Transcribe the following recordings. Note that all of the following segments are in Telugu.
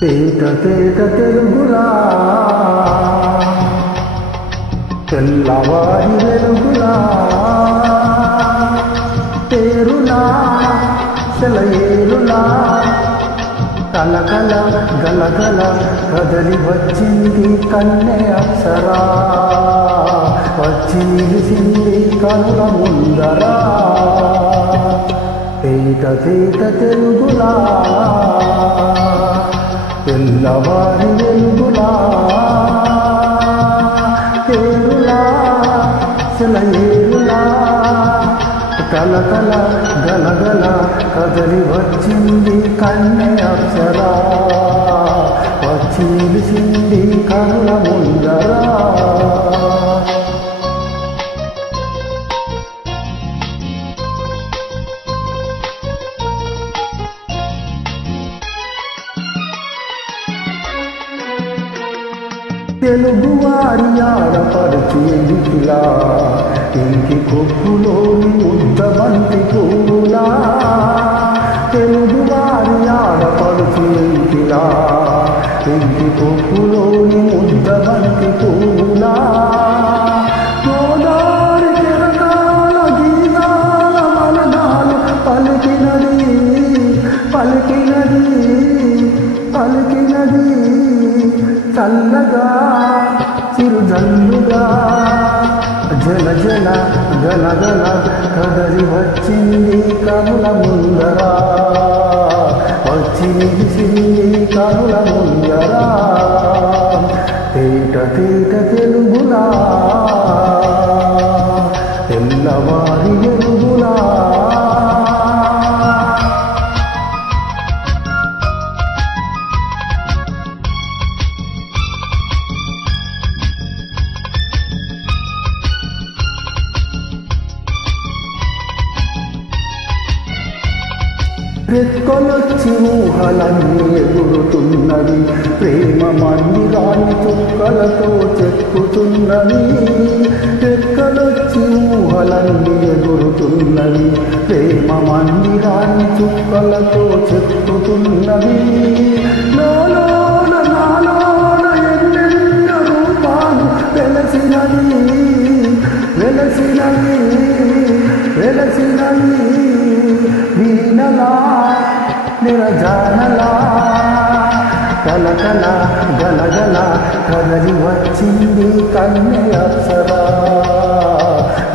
తేట తేట తెలుగులా తెల్లవారి వెలుగులా తేరులా సెలయేరులా కలకల గలగల కదలి వచ్చింది కన్నె అప్సరా వచ్చి నిలిసింది కనుల ముందరా తేట తేట తెలుగులా తెల్లవారి వెలుగులా తేరులా సెలయేరులా కలకల గలగల కదలి వచ్చింది కన్నె అప్సరా వచ్చి నిలిసింది కనుల ముందరా తెలుగువారి ఆడపడుచు ఎదికిలా ఇంటి కొప్పులోని ముద్దబంతి పూలా తెలుగువారి ఆడపడుచు ఎదికిలా ఇంటి కొప్పులోని ముద్దబంతి పూలా గోదావరి కెరటాల గీతాల మనగాలు పలికినది పలికినది పలికినది చల్లగా చిరుజల్లుగా జల జల గలగల కదలి వచ్చింది కనుల ముందరా వచ్చి నిలిసింది కనుల ముందరా తేట తేట తెలుగులా తెల్లవారి వెలుగులా రెక్కలొచ్చి ఊహలన్నీ ఎగురుతున్నవి ప్రేమ మందిరాన్ని చుక్కలతో చెక్కుతున్నవి రెక్కలొచ్చి ఊహలన్నీ ఎగురుతున్నవి ప్రేమ మందిరాన్ని చుక్కలతో చెక్కుతున్నవి నాలోన నాలోన ఎన్నెన్నో రూపాలు వెలసినవి వెలసినవి వెలసినవి వీణలా నిరజానలా కలకల గలగల కదలి వచ్చింది కన్నె అప్సరా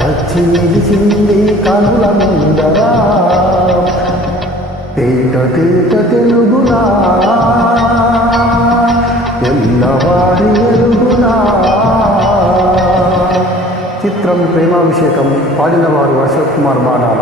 వచ్చి నిలిచింది కనుల ముందరా తేట తేట తెలుగులా తెల్లవారి వెలుగులా. చిత్రం ప్రేమాభిషేకం. పాడినవారు అశోక్ కుమార్ బాణాల.